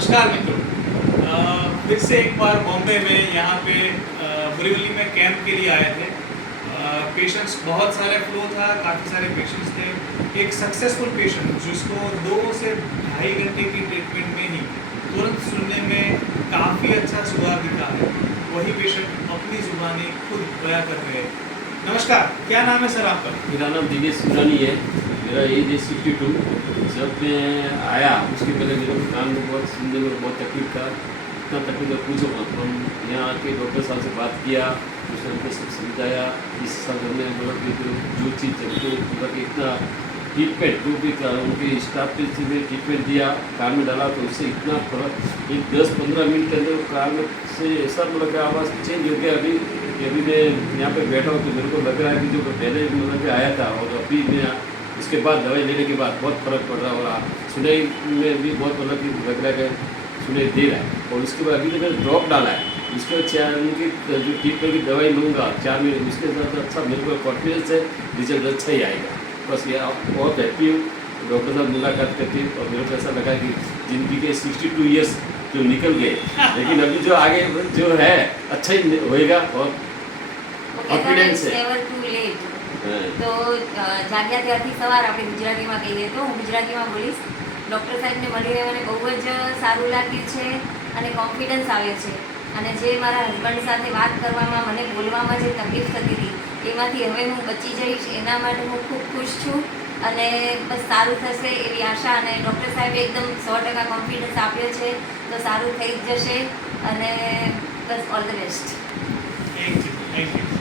नमस्कार मित्रों, फिर से एक बार बॉम्बे में यहाँ पे बोरीवली में कैंप के लिए आए थे। पेशेंट्स बहुत सारे फ्लो था, काफ़ी सारे पेशेंट्स थे। एक सक्सेसफुल पेशेंट जिसको 2 से ढाई घंटे की ट्रीटमेंट में ही तुरंत सुनने में काफ़ी अच्छा सुधार दिखा है, वही पेशेंट अपनी ज़ुबानी खुद बयां कर रहे हैं। नमस्कार, क्या नाम है सर आपका? मेरा नाम दिनेश सुरानी है। मेरा एज है 62। जब मैं आया उसके पहले मेरे को कान में बहुत सुनने में बहुत तकलीफ था, इतना तकलीफ है पूछो मत। हम यहाँ आके डॉक्टर साहब से बात किया, उसने हमको सब समझाया। इस साल हमने मतलब कि जो चीज़ हमको मतलब कि इतना ट्रीटमेंट जो भी उनके स्टाफ पे से ट्रीटमेंट दिया, कान में डाला तो उससे इतना फर्क एक 10-15 मिनट के अंदर कान में से ऐसा मतलब कि आवाज़ चेंज हो गया। अभी मैं यहाँ पे बैठा हूँ तो मेरे को लग रहा है कि जो पहले मतलब कि आया था और अभी मैं इसके बाद दवाई लेने के बाद बहुत फ़र्क पड़ रहा है और सुनाई में भी बहुत मतलब कि लग रहा है कि सुनाई दे रहा है। और उसके बाद अभी तो मैंने ड्रॉप डाला है, उसके बाद 4 उनकी जो ट्रीटमेंट की दवाई लूँगा 4 महीने, उसके साथ अच्छा मेरे को कॉन्फिडेंस है रिजल्ट अच्छा ही आएगा। बस ये आप बहुत हैप्पी हूँ डॉक्टर साहब मुलाकात करके, और मेरे को ऐसा लगा कि ज़िंदगी के 62 ईयर्स जो निकल गए लेकिन अभी जो आगे जो है अच्छा ही होएगा और કોન્ફિડન્સ છે। Never too late. તો જાગ્યા ત્યારથી સવાર આપણે ગુજરાતીમાં કહીએ તો હું ગુજરાતીમાં બોલીશ। ડૉક્ટર સાહેબને મળીને મને બહુ જ સારું લાગ્યું છે અને કોન્ફિડન્સ આવે છે। અને જે મારા હસબન્ડ સાથે વાત કરવામાં મને બોલવામાં જે તકલીફ થતી હતી એમાંથી હવે હું બચી જઈશ, એના માટે હું ખૂબ ખુશ છું। અને બસ સારું થશે એવી આશા, અને ડૉક્ટર સાહેબે એકદમ 100% કોન્ફિડન્સ આપ્યો છે તો સારું થઈ જ જશે। અને બસ all the best. Thank you.